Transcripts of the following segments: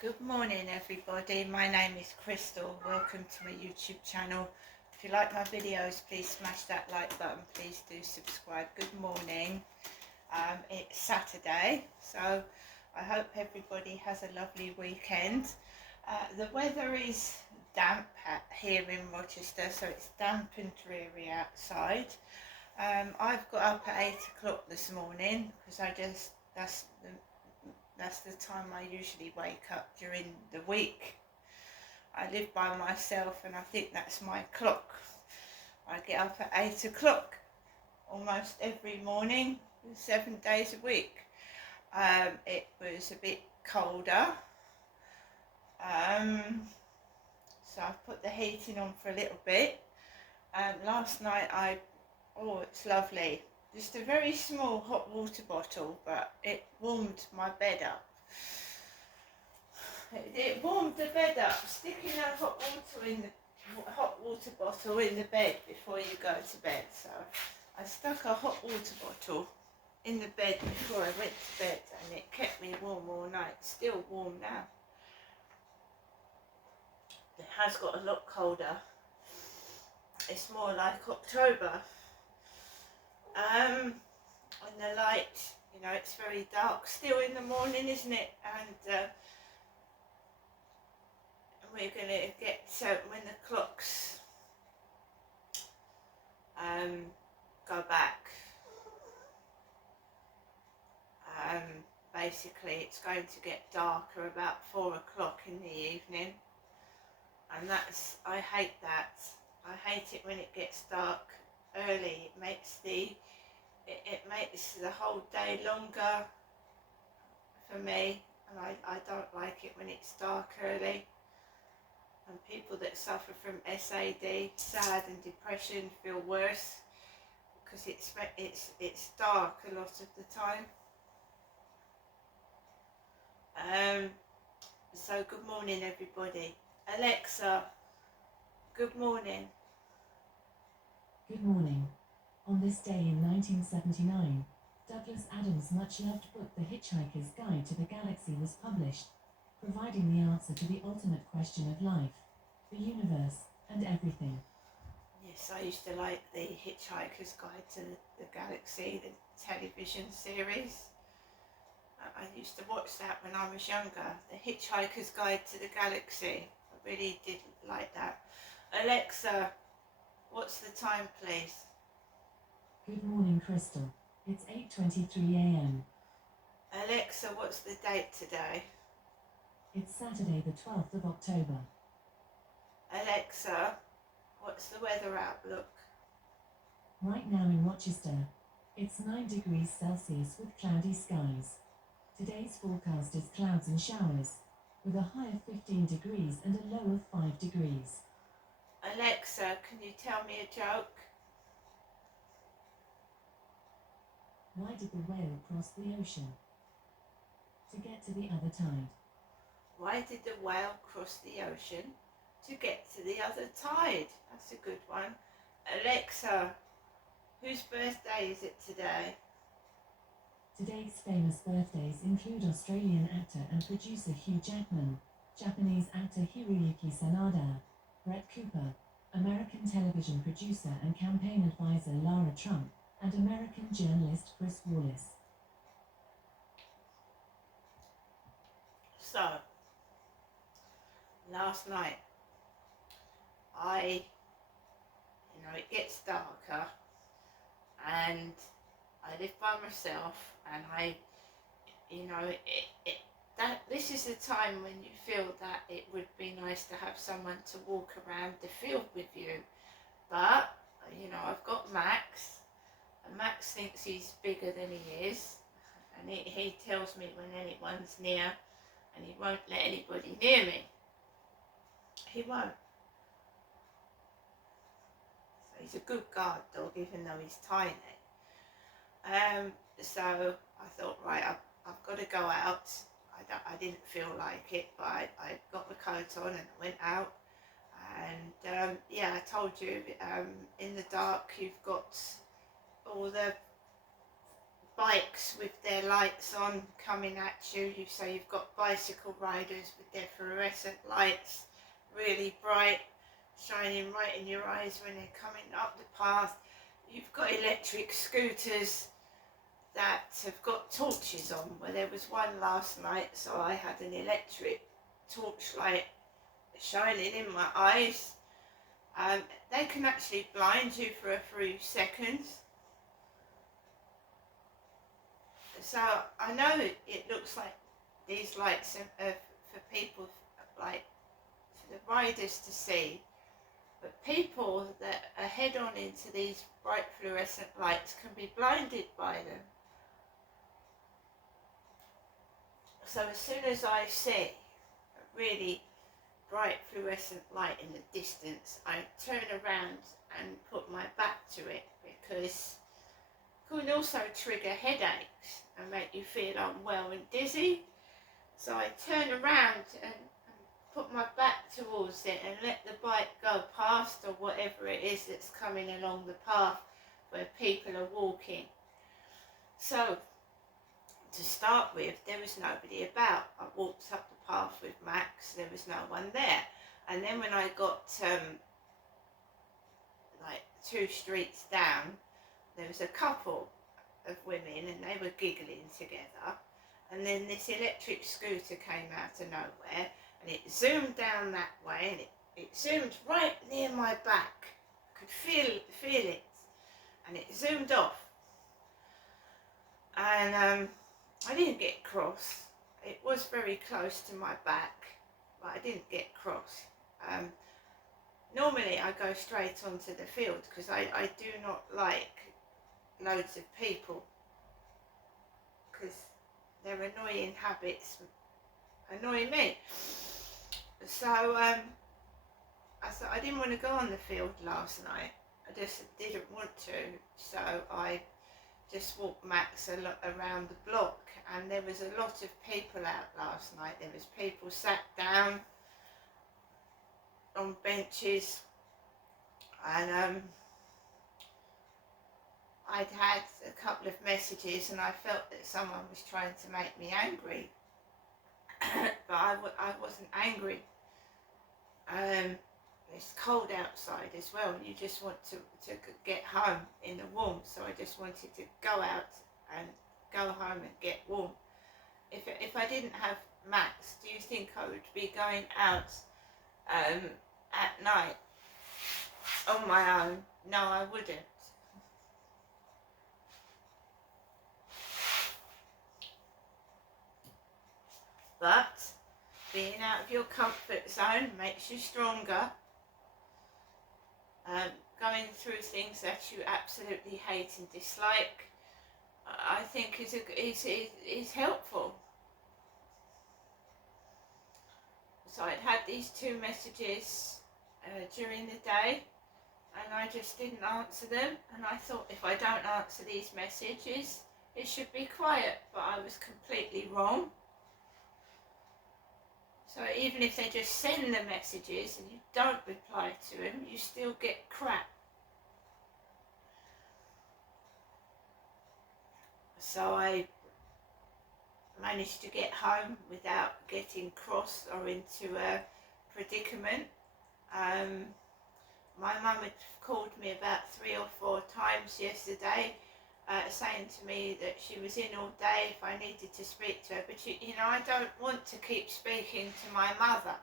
Good morning everybody, my name is Crystal. Welcome to my YouTube channel. If you like my videos, please smash that like button, please do subscribe. Good morning. It's Saturday, so I hope everybody has a lovely weekend. The weather is damp here in Rochester, so it's damp and dreary outside. I've got up at 8 o'clock this morning because that's the time I usually wake up during the week. I live by myself and I think that's my clock. I get up at 8 o'clock almost every morning, 7 days a week. It was a bit colder, so I've put the heating on for a little bit. Last night it's lovely. Just a very small hot water bottle, but it warmed my bed up. It warmed the bed up. Sticking a hot water bottle in the bed before you go to bed. So I stuck a hot water bottle in the bed before I went to bed, and it kept me warm all night. Still warm now. It has got a lot colder. It's more like October. And the light, it's very dark still in the morning, isn't it? And we're going to get, when the clocks go back, basically it's going to get darker about 4 o'clock in the evening, and I hate that. I hate it when it gets dark early. It makes the whole day longer for me, and I don't like it when it's dark early. And people that suffer from SAD, sad and depression, feel worse because it's dark a lot of the time. So good morning everybody. Alexa, good morning. Good morning. On this day in 1979, Douglas Adams' much-loved book The Hitchhiker's Guide to the Galaxy was published, providing the answer to the ultimate question of life, the universe, and everything. Yes, I used to like The Hitchhiker's Guide to the Galaxy, the television series. I used to watch that when I was younger, The Hitchhiker's Guide to the Galaxy. I really did like that. Alexa, what's the time, please? Good morning, Crystal. It's 8:23 a.m. Alexa, what's the date today? It's Saturday the 12th of October. Alexa, what's the weather outlook? Right now in Rochester, it's 9 degrees Celsius with cloudy skies. Today's forecast is clouds and showers, with a high of 15 degrees and a low of 5 degrees. Alexa, can you tell me a joke? Why did the whale cross the ocean? To get to the other tide. Why did the whale cross the ocean? To get to the other tide. That's a good one. Alexa, whose birthday is it today? Today's famous birthdays include Australian actor and producer Hugh Jackman, Japanese actor Hiroyuki Sanada, Brett Cooper, American television producer and campaign advisor Lara Trump, and American journalist Chris Wallace. So, last night, it gets darker, and I live by myself, and this is the time when you feel that it would be nice to have someone to walk around the field with you. But, I've got Max, and Max thinks he's bigger than he is, and he tells me when anyone's near, and he won't let anybody near me. He won't. So he's a good guard dog, even though he's tiny. So I thought, right, I've got to go out. I didn't feel like it, but I got the coat on and I went out. And I told you, in the dark you've got all the bikes with their lights on coming at you. So you've got bicycle riders with their fluorescent lights, really bright, shining right in your eyes when they're coming up the path. You've got electric scooters that have got torches on. Well, there was one last night, so I had an electric torchlight shining in my eyes. They can actually blind you for a few seconds. So I know it looks like these lights are for people, like for the riders to see, but people that are head on into these bright fluorescent lights can be blinded by them. So as soon as I see a really bright fluorescent light in the distance, I turn around and put my back to it, because it can also trigger headaches and make you feel unwell and dizzy. So I turn around and put my back towards it and let the bike go past, or whatever it is that's coming along the path where people are walking. So to start with, there was nobody about. I walked up the path with Max, there was no one there. And then when I got like 2 streets down, there was a couple of women and they were giggling together. And then this electric scooter came out of nowhere and it zoomed down that way, and it zoomed right near my back. I could feel it. And it zoomed off. And I didn't get cross. It was very close to my back, but I didn't get cross. Normally I go straight onto the field because I do not like loads of people, because their annoying habits annoy me. So I thought I didn't want to go on the field last night. I just didn't want to. So I just walked Max a lot around the block, and there was a lot of people out last night. There was people sat down on benches, and I'd had a couple of messages and I felt that someone was trying to make me angry. But I wasn't angry. It's cold outside as well, and you just want to get home in the warmth. So I just wanted to go out and go home and get warm. If I didn't have Max, do you think I would be going out at night on my own? No, I wouldn't. But being out of your comfort zone makes you stronger. Going through things that you absolutely hate and dislike, I think is helpful. So I'd had these 2 messages during the day, and I just didn't answer them. And I thought, if I don't answer these messages, it should be quiet. But I was completely wrong. So even if they just send the messages and you don't reply to them, you still get crap. So I managed to get home without getting cross or into a predicament. My mum had called me about 3 or 4 times yesterday, saying to me that she was in all day if I needed to speak to her. But you know, I don't want to keep speaking to my mother.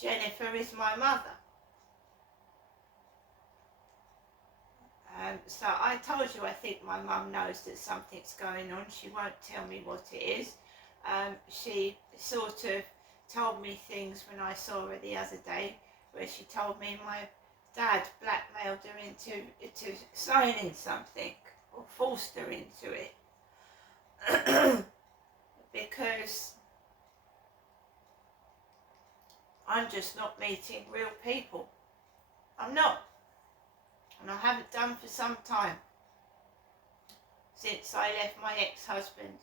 Jennifer is my mother. So I told you, I think my mum knows that something's going on. She won't tell me what it is. She sort of told me things when I saw her the other day, where she told me my dad blackmailed her into signing something, or forced her into it. Because I'm just not meeting real people. I'm not. And I haven't done for some time. Since I left my ex-husband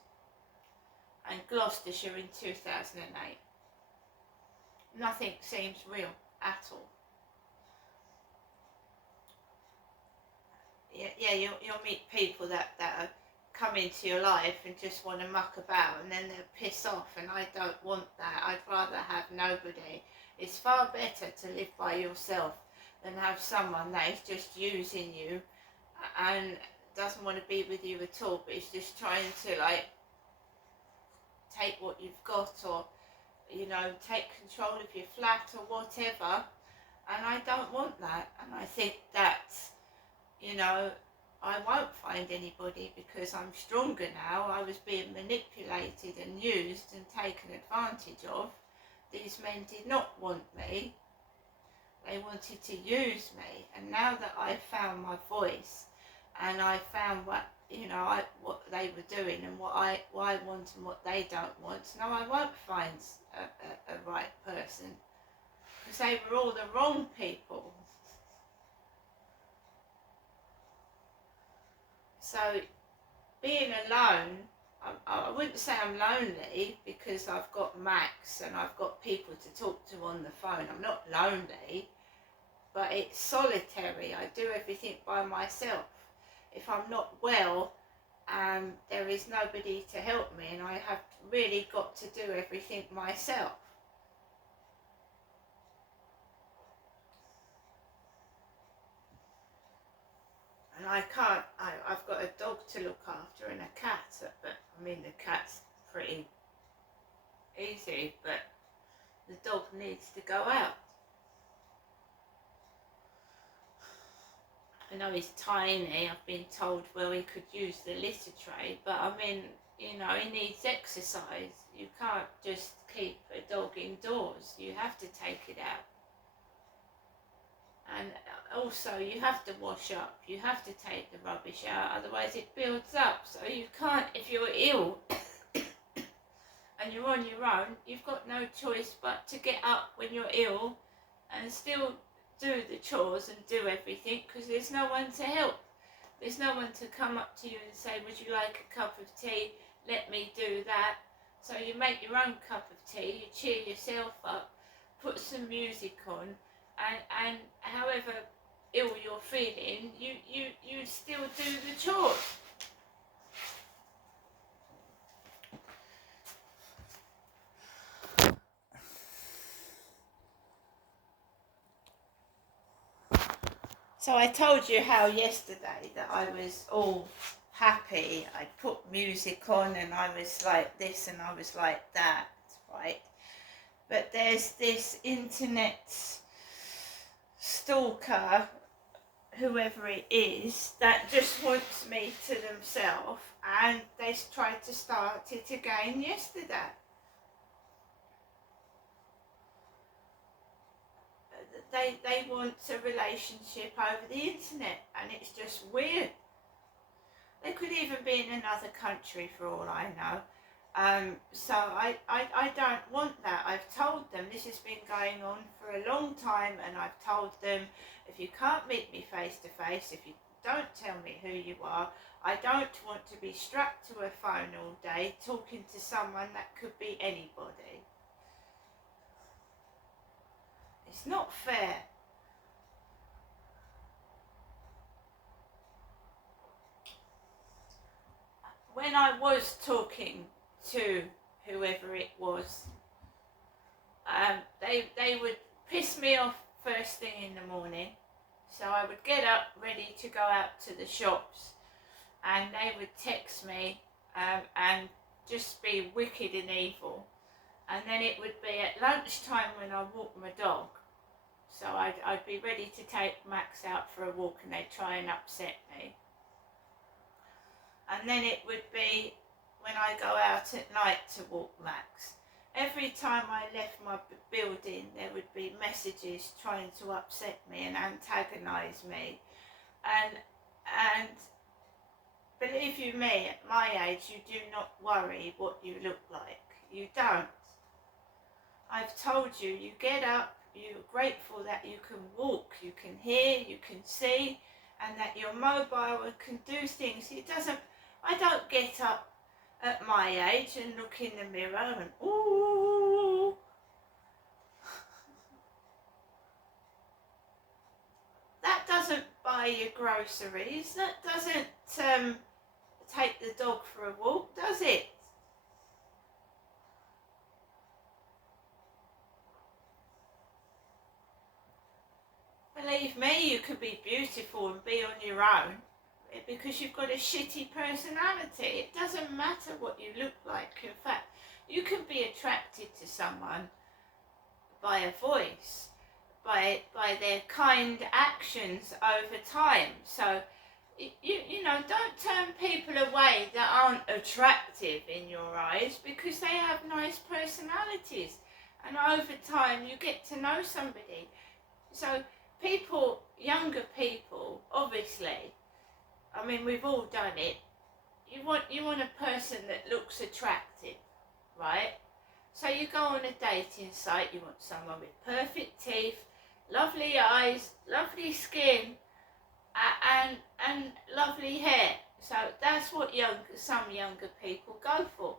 and Gloucestershire in 2008. Nothing seems real at all. yeah, you'll meet people that are come into your life and just want to muck about, and then they'll piss off, and I don't want that. I'd rather have nobody. It's far better to live by yourself than have someone that is just using you and doesn't want to be with you at all, but is just trying to like take what you've got, or take control of your flat or whatever. And I don't want that, and I think that I won't find anybody because I'm stronger now. I was being manipulated and used and taken advantage of. These men did not want me. They wanted to use me. And now that I've found my voice and I found what they were doing and what I want and what they don't want, no, I won't find a right person, because they were all the wrong people. So being alone, I wouldn't say I'm lonely, because I've got Max and I've got people to talk to on the phone. I'm not lonely, but it's solitary. I do everything by myself. If I'm not well, there is nobody to help me, and I have really got to do everything myself. And I can't, I've got a dog to look after and a cat, but I mean the cat's pretty easy, but the dog needs to go out. I know he's tiny. I've been told, well, he could use the litter tray, but I mean, he needs exercise. You can't just keep a dog indoors. You have to take it out. And also you have to wash up, you have to take the rubbish out, otherwise it builds up. So you can't, if you're ill and you're on your own, you've got no choice but to get up when you're ill and still do the chores and do everything, because there's no one to help. There's no one to come up to you and say, would you like a cup of tea? Let me do that. So you make your own cup of tea, you cheer yourself up, put some music on, and however ill you're feeling, you still do the chores. So I told you how yesterday that I was all happy. I put music on and I was like this and I was like that, right? But there's this internet stalker, whoever it is, that just wants me to themselves, and they tried to start it again yesterday. They want a relationship over the internet, and it's just weird. They could even be in another country for all I know. So I don't want that. I've told them this has been going on for a long time, and I've told them, if you can't meet me face to face, if you don't tell me who you are, I don't want to be strapped to a phone all day talking to someone that could be anybody. It's not fair. When I was talking to whoever it was, they would piss me off first thing in the morning. So I would get up ready to go out to the shops, and they would text me and just be wicked and evil. And then it would be at lunchtime when I walk my dog. So I'd be ready to take Max out for a walk, and they'd try and upset me. And then it would be when I go out at night to walk Max. Every time I left my building, there would be messages trying to upset me and antagonise me. And believe you me, at my age, you do not worry what you look like. You don't. I've told you, you get up, you're grateful that you can walk, you can hear, you can see, and that you're mobile and can do things. I don't get up at my age and look in the mirror and ooh. That doesn't buy you groceries. That doesn't take the dog for a walk, does it? Believe me, you could be beautiful and be on your own because you've got a shitty personality. It doesn't matter what you look like. In fact, you can be attracted to someone by a voice, by their kind actions over time. So, you know, don't turn people away that aren't attractive in your eyes because they have nice personalities. And over time, you get to know somebody. So, people, younger people, obviously, I mean, we've all done it. You want a person that looks attractive, right? So you go on a dating site, you want someone with perfect teeth, lovely eyes, lovely skin, and lovely hair. So that's what some younger people go for.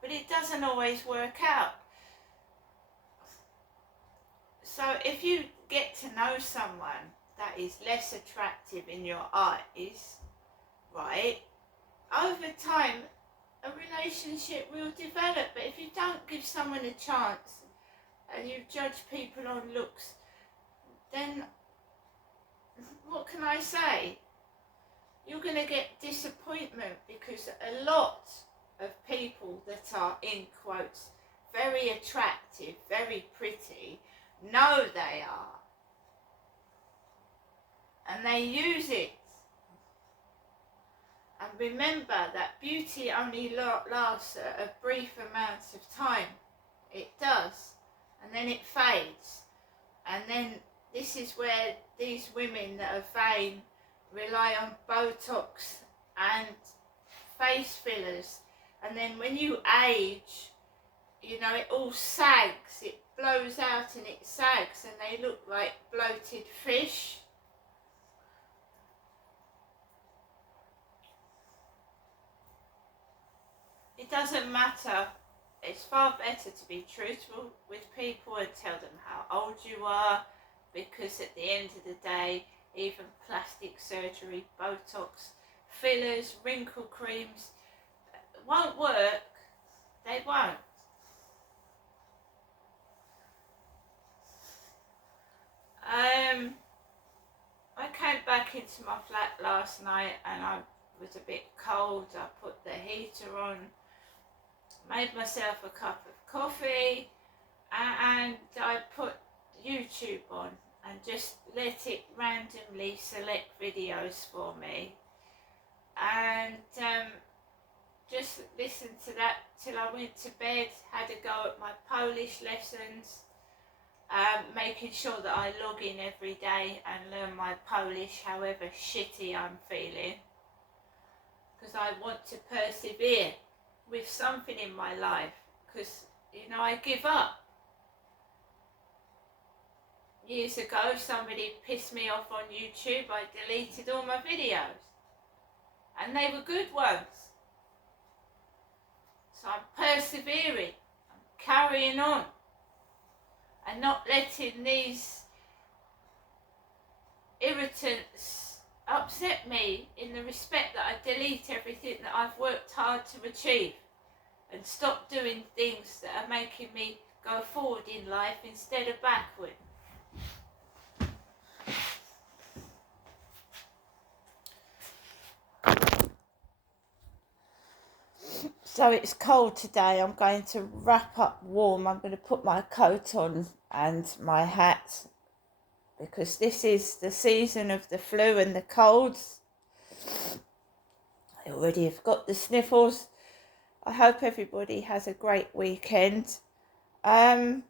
But it doesn't always work out. So if you get to know someone that is less attractive in your eyes, right, over time a relationship will develop. But if you don't give someone a chance and you judge people on looks, then what can I say? You're going to get disappointment because a lot of people that are, in quotes, very attractive, very pretty, know they are. And they use it. And remember that beauty only lasts a brief amount of time. It does. And then it fades. And then this is where these women that are vain rely on Botox and face fillers. And then when you age, you know, it all sags. It blows out and it sags and they look like bloated fish. It doesn't matter. It's far better to be truthful with people and tell them how old you are, because at the end of the day, even plastic surgery, Botox, fillers, wrinkle creams won't work. They won't. I came back into my flat last night and I was a bit cold. I put the heater on, made myself a cup of coffee, and I put YouTube on and just let it randomly select videos for me, and just listened to that till I went to bed. Had a go at my Polish lessons, making sure that I log in every day and learn my Polish, however shitty I'm feeling, because I want to persevere with something in my life, because, you know, I give up. Years ago, somebody pissed me off on YouTube. I deleted all my videos, and they were good ones. So I'm persevering, I'm carrying on, and not letting these irritants upset me, in the respect that I delete everything that I've worked hard to achieve and stop doing things that are making me go forward in life instead of backward. So it's cold today. I'm going to wrap up warm. I'm going to put my coat on and my hat, because this is the season of the flu and the colds. I already have got the sniffles. I hope everybody has a great weekend. You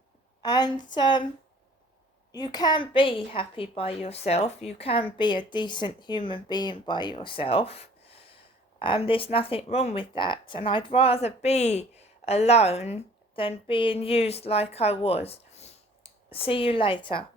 can be happy by yourself. You can be a decent human being by yourself. There's nothing wrong with that. And I'd rather be alone than being used like I was. See you later.